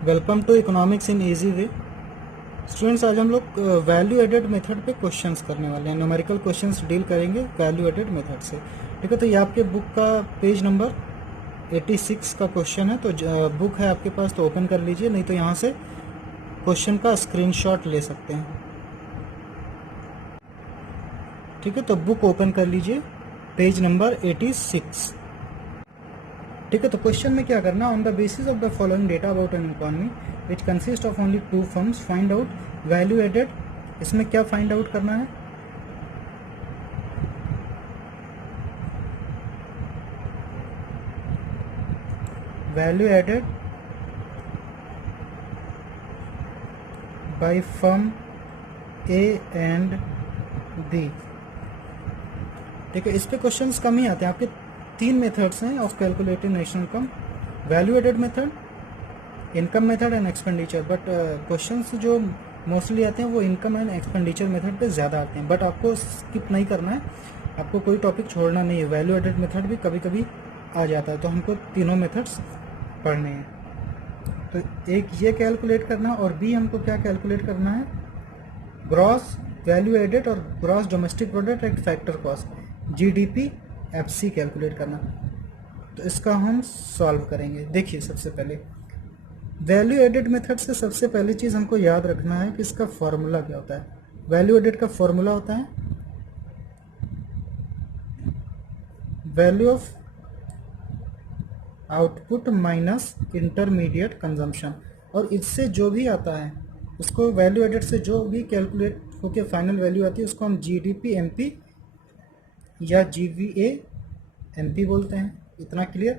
Welcome to economics in easy way. Students, आज हम लोग वैल्यू एडेड मेथड पे क्वेश्चंस करने वाले हैं। न्यूमेरिकल क्वेश्चंस डील करेंगे वैल्यू एडेड मेथड से। ठीक है, तो ये आपके बुक का पेज नंबर 86 का क्वेश्चन है। तो बुक है आपके पास तो ओपन कर लीजिए, नहीं तो यहाँ से क्वेश्चन का स्क्रीनशॉट ले सकते हैं। ठीक है, तो बुक ओपन कर लीजिए, पेज नंबर 86। ठीक है, तो क्वेश्चन में क्या करना, on the basis of the following data about an economy which consist of only 2 firms find out value added. इसमें क्या फाइंड आउट करना है, value added by firm A and B. ठीक है, इस पे क्वेश्चंस कम ही आते हैं। आपके 3 मेथड्स हैं of calculating national income, value added method, income method and expenditure. But questions जो मोस्टली आते हैं वो इनकम एंड एक्सपेंडिचर मेथड पे ज़्यादा आते हैं। बट आपको स्किप नहीं करना है, आपको कोई टॉपिक छोड़ना नहीं है। वैल्यू एडेड मेथड भी कभी कभी आ जाता है, तो हमको तीनों मेथड्स पढ़ने हैं। तो एक ये कैलकुलेट करना, और बी हमको क्या कैलकुलेट करना है, ग्रॉस वैल्यू एडेड और gross domestic product at factor cost, GDP FC calculate करना। तो इसका हम सॉल्व करेंगे। देखिए, सबसे पहले वैल्यू एडेड मेथड से सबसे पहली चीज़ हमको याद रखना है कि इसका फॉर्मूला क्या होता है। वैल्यू एडेड का फॉर्मूला होता है value of output minus intermediate consumption, और इससे जो भी आता है उसको, वैल्यू एडेड से जो भी कैलकुलेट होकर फाइनल वैल्यू आती है उसको हम जीडीपी एमपी या जीवीए एमपी बोलते हैं। इतना क्लियर।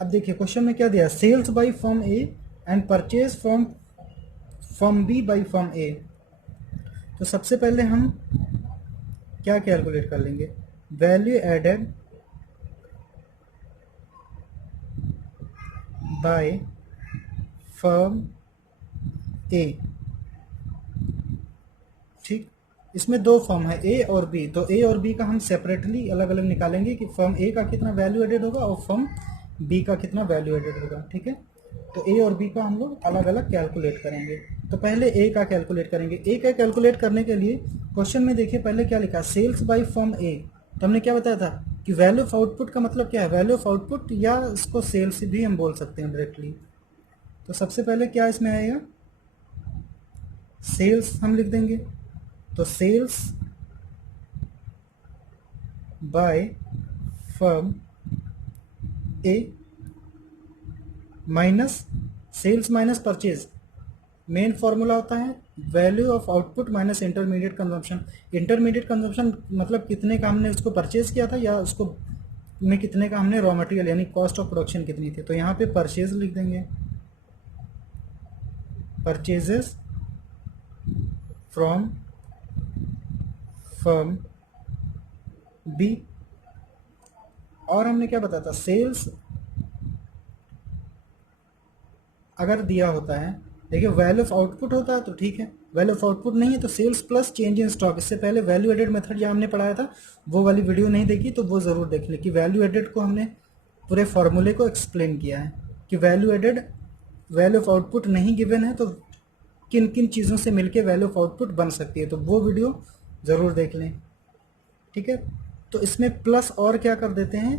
अब देखिए क्वेश्चन में क्या दिया, sales by firm A and purchase from firm B by firm A. तो सबसे पहले हम क्या कैलकुलेट कर लेंगे, value added by firm A. ठीक, इसमें 2 फर्म है, ए और बी। तो ए और बी का हम सेपरेटली अलग अलग निकालेंगे कि फर्म ए का कितना वैल्यू एडेड होगा और फर्म बी का कितना वैल्यू एडेड होगा। ठीक है, तो ए और बी का हम लोग अलग अलग कैलकुलेट करेंगे। तो पहले ए का कैलकुलेट करेंगे। ए का कैलकुलेट करने के लिए क्वेश्चन में देखिए पहले क्या लिखा, सेल्स बाय फर्म ए। तो हमने क्या बताया था कि वैल्यू ऑफ आउटपुट का मतलब क्या है, वैल्यू ऑफ आउटपुट, या इसको सेल्स भी हम बोल सकते हैं डायरेक्टली। तो सबसे पहले क्या इसमें आएगा, सेल्स हम लिख देंगे। तो sales by firm A minus sales minus purchase. Main formula होता है value of output minus intermediate consumption. Intermediate consumption मतलब कितने का हमने उसको परचेज किया था, या उसको में कितने का हमने रॉ मटेरियल यानी कॉस्ट ऑफ प्रोडक्शन कितनी थी। तो यहाँ पे परचेज लिख देंगे, परचेजेस फ्रॉम फर्म बी। और हमने क्या बताया था, सेल्स अगर दिया होता है, देखिए वैल्यू ऑफ आउटपुट होता है तो ठीक है, वैल्यू ऑफ आउटपुट नहीं है तो sales plus change in stock. इससे पहले वैल्यू एडेड मेथड जहाँ हमने पढ़ाया था वो वाली वीडियो नहीं देखी तो वो ज़रूर देख ले, कि वैल्यू एडेड को हमने पूरे फॉर्मूले को एक्सप्लेन किया है कि value added, value of output नहीं गिवन है तो किन किन चीज़ों से मिलके वैल्यू ऑफ आउटपुट बन सकती है। तो वो वीडियो ज़रूर देख लें। ठीक है, तो इसमें प्लस और क्या कर देते हैं,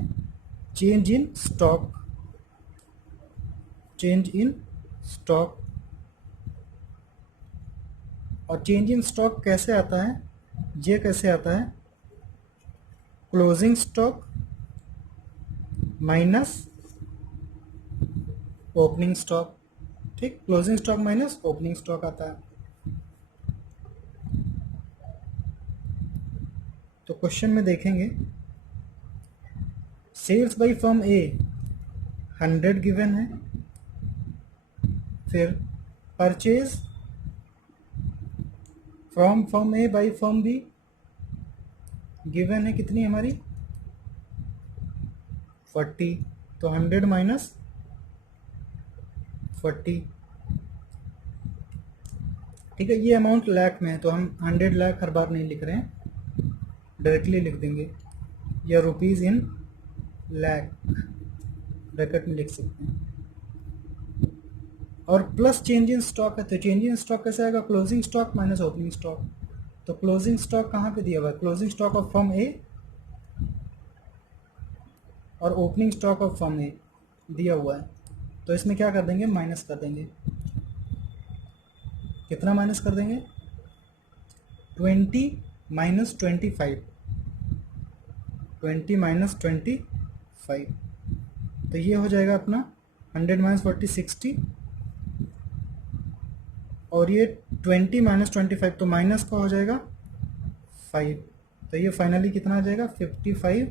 change in stock, change in stock. और चेंज इन स्टॉक कैसे आता है, ये कैसे आता है, closing stock minus opening stock. ठीक, closing stock minus opening stock आता है। तो क्वेश्चन में देखेंगे, sales by firm A 100 given है, फिर purchase from firm A by firm B given है कितनी हमारी 40। तो 100 माइनस 40। ठीक है, ये अमाउंट लाख में है तो हम 100 लाख हर बार नहीं लिख रहे हैं, डायरेक्टली लिख देंगे, या रुपीज़ इन लाख ब्रैकेट में लिख सकते हैं। और प्लस चेंज इन स्टॉक है, तो चेंज इन स्टॉक कैसे आएगा, closing stock minus opening stock. तो क्लोजिंग स्टॉक कहाँ पे दिया हुआ है, क्लोजिंग स्टॉक ऑफ फर्म ए और ओपनिंग स्टॉक ऑफ फर्म ए दिया हुआ है। तो इसमें क्या कर देंगे, माइनस कर देंगे। कितना माइनस कर देंगे, 20 माइनस 25, 20 माइनस 25, तो ये हो जाएगा अपना 100 माइनस 40 60, और ये 20 माइनस 25 तो माइनस का हो जाएगा 5, तो ये फाइनली कितना आ जाएगा 55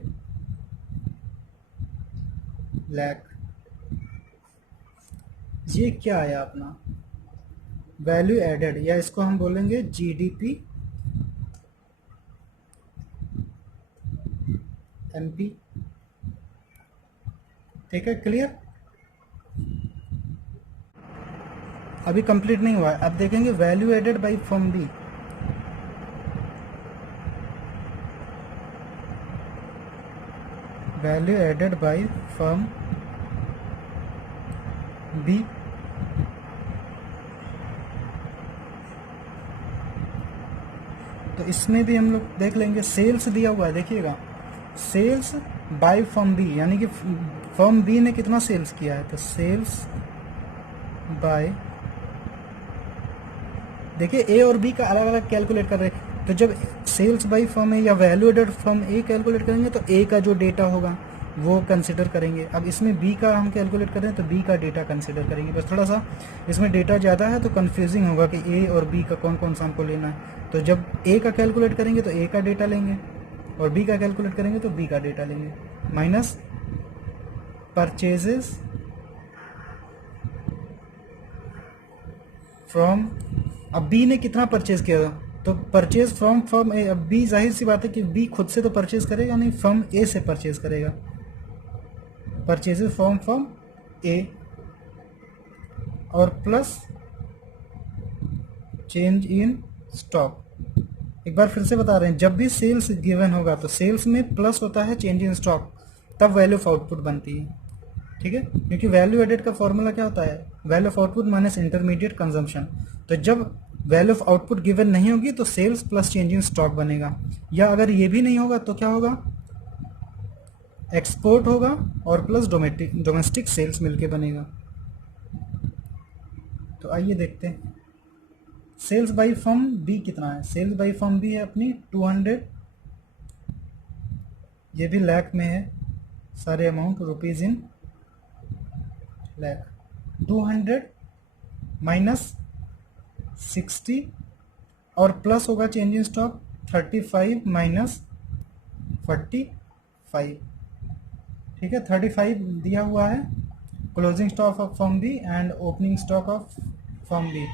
लाख। ये क्या आया अपना वैल्यू एडेड, या इसको हम बोलेंगे जीडीपी एमपी। ठीक है, क्लियर। अभी कंप्लीट नहीं हुआ है, अब देखेंगे value added by firm B. Value added by firm B, तो इसमें भी हम लोग देख लेंगे। सेल्स दिया हुआ है, देखिएगा सेल्स बाय फर्म बी, यानी कि फर्म बी ने कितना सेल्स किया है, तो सेल्स बाय, देखिए ए और बी का अलग अलग कैलकुलेट कर रहे हैं, तो जब सेल्स बाय फर्म ए या value added firm A calculate करेंगे तो ए का जो डेटा होगा वो कंसिडर करेंगे। अब इसमें बी का हम कैलकुलेट करें तो बी का डेटा कंसिडर करेंगे। बस थोड़ा सा इसमें डेटा ज़्यादा है तो कंफ्यूजिंग होगा कि ए और बी का कौन कौन सा हमको लेना है। तो जब ए का कैलकुलेट करेंगे तो ए का डेटा लेंगे, और बी का कैलकुलेट करेंगे तो बी का डेटा लेंगे। माइनस परचेजेस फ्रॉम, अब बी ने कितना परचेज किया था, तो परचेज फ्रॉम फर्म ए। अब बी जाहिर सी बात है कि बी खुद से तो परचेज करेगा नहीं, फर्म ए से परचेज करेगा। परचेजेस फ्रॉम फर्म ए और प्लस चेंज इन स्टॉक। एक बार फिर से बता रहे हैं, जब भी सेल्स गिवन होगा तो सेल्स में प्लस होता है चेंज इन स्टॉक, तब वैल्यू ऑफ आउटपुट बनती है। ठीक है, क्योंकि वैल्यू एडेड का फॉर्मूला क्या होता है, value of output minus intermediate consumption. तो जब वैल्यू ऑफ आउटपुट गिवन नहीं होगी तो sales plus change in stock बनेगा, या अगर ये भी नहीं होगा तो क्या होगा, एक्सपोर्ट होगा और प्लस डोमेस्टिक सेल्स मिलके बनेगा। तो आइए देखते हैं सेल्स बाय फर्म बी कितना है। सेल्स बाय फर्म बी है अपनी 200, ये भी लाख में है, सारे amount rupees in lakh. 200 minus 60 और प्लस होगा चेंज इन स्टॉक 35 माइनस 45। ठीक है, 35 दिया हुआ है closing stock of firm B and opening stock of firm B.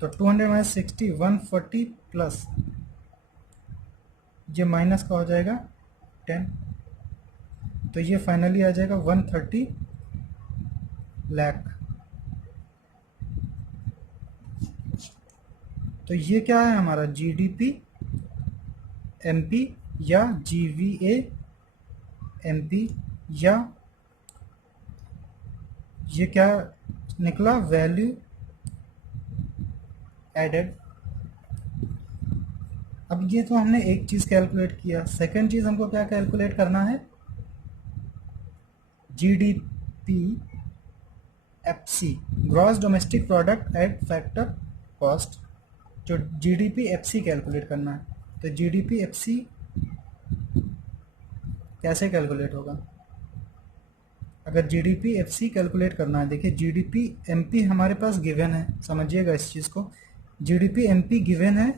तो 200 माइनस 60 140 प्लस ये माइनस का हो जाएगा 10, तो ये फाइनली आ जाएगा 130 लाख। तो ये क्या है हमारा जीडीपी एमपी या जीवीए एमपी, या ये क्या निकला, वैल्यू एडेड। अब ये तो हमने एक चीज कैलकुलेट किया, सेकंड चीज हमको क्या कैलकुलेट करना है, GDP FC, gross domestic product at factor cost, जो जीडीपी एफसी कैलकुलेट करना है। तो जीडीपी एफसी कैसे कैलकुलेट होगा, अगर जीडीपी एफसी कैलकुलेट करना है, देखिए जीडीपी एमपी हमारे पास गिवन है, समझिएगा इस चीज़ को, जीडीपी एमपी गिवन है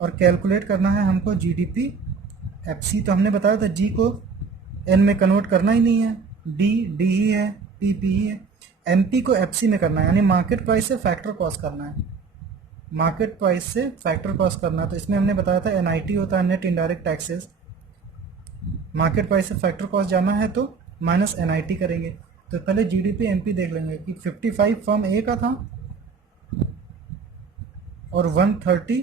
और कैलकुलेट करना है हमको जीडीपी एफसी। तो हमने बताया था जी को एन में कन्वर्ट करना ही नहीं है, डी डी ही है, पी पी ही है, एमपी को एफसी में करना है, यानी मार्केट प्राइस से फैक्टर कॉस्ट करना है, मार्केट प्राइस से फैक्टर कॉस्ट करना है। तो इसमें हमने बताया था एनआईटी होता है net indirect taxes, market price से फैक्टर कॉस्ट जाना है तो माइनस एनआईटी करेंगे। तो पहले जीडीपी एमपी देख लेंगे कि 55 फर्म ए का था और 130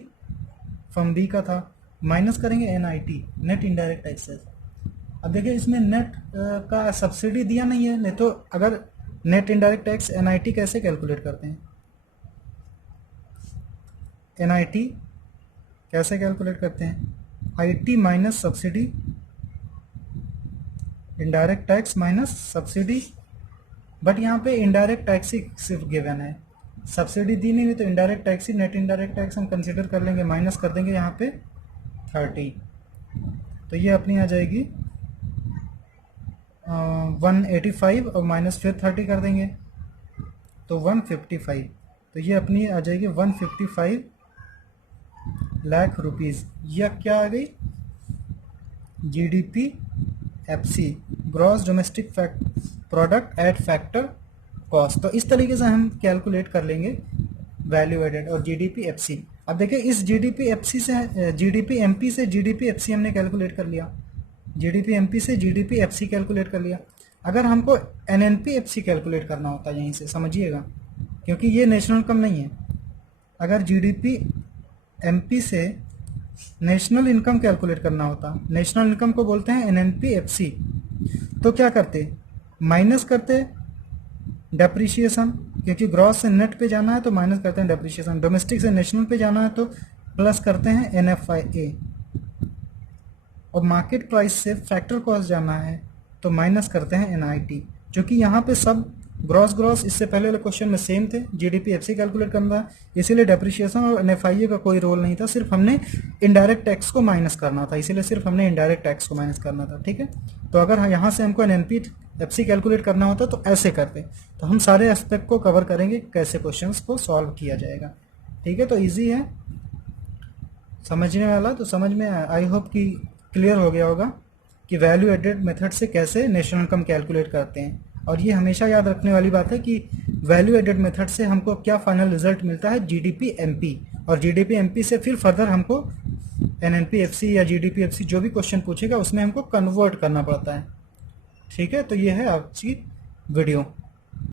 फर्म बी का था, माइनस करेंगे NIT, नेट इनडायरेक्ट टैक्सेस। अब देखिए इसमें नेट का सब्सिडी दिया नहीं है, नहीं तो अगर नेट इनडायरेक्ट टैक्स NIT कैसे कैलकुलेट करते हैं, NIT कैसे कैलकुलेट करते हैं, IT minus subsidy, indirect tax minus subsidy. But यहाँ पे इनडायरेक्ट टैक्स ही सिर्फ गिवन है, सब्सिडी दी नहीं हुई, तो इनडायरेक्ट टैक्स ही, नेट इनडायरेक्ट टैक्स हम कंसिडर कर लेंगे, माइनस कर देंगे यहाँ पे 30, तो ये अपनी आ जाएगी 185 और माइनस फिर 30 कर देंगे तो 155, तो ये अपनी आ जाएगी 155 लाख रुपीज़। यह क्या आ गई, GDP FC, gross domestic product at factor cost. तो इस तरीके से हम कैलकुलेट कर लेंगे वैल्यू एडेड और GDP FC। अब देखिए इस GDP FC से GDP MP से GDP FC हमने कैलकुलेट कर लिया, GDP MP से GDP FC कैलकुलेट कर लिया। अगर हमको NNP FC कैलकुलेट करना होता यहीं से, समझिएगा, क्योंकि ये नेशनल इनकम नहीं है, अगर GDP MP से नेशनल इनकम कैलकुलेट करना होता, नेशनल इनकम को बोलते हैं NNP FC, तो क्या करते, माइनस करते डेप्रिशिएशन, क्योंकि ग्रॉस से नेट पे जाना है तो माइनस करते हैं डेप्रिशिएशन, डोमेस्टिक से नेशनल पे जाना है तो प्लस करते हैं NFIA, और मार्केट प्राइस से फैक्टर कॉस्ट जाना है तो माइनस करते हैं NIT। जो कि यहाँ पे सब ग्रॉस इससे पहले वाले क्वेश्चन में सेम थे, GDP FC कैलकुलेट करना था, इसीलिए डेप्रिशिएशन और NFIA का कोई रोल नहीं था, सिर्फ हमने इनडायरेक्ट टैक्स को माइनस करना था, इसीलिए सिर्फ हमने इनडायरेक्ट टैक्स को माइनस करना था। ठीक है, तो अगर यहाँ से हमको NNP FC कैलकुलेट करना होता तो ऐसे करते, तो हम सारे एस्पेक्ट को कवर करेंगे, कैसे क्वेश्चंस को सॉल्व किया जाएगा। ठीक है, तो इजी है समझने वाला, तो समझ में आई होप कि क्लियर हो गया होगा कि वैल्यू एडेड मेथड से कैसे नेशनल इनकम कैलकुलेट करते हैं। और ये हमेशा याद रखने वाली बात है कि वैल्यू एडेड मेथड से हमको क्या फाइनल रिजल्ट मिलता है, GDP MP, और GDP MP से फिर फर्दर हमको NNP FC या GDP FC जो भी क्वेश्चन पूछेगा उसमें हमको कन्वर्ट करना पड़ता है। ठीक है, तो ये है आज की वीडियो।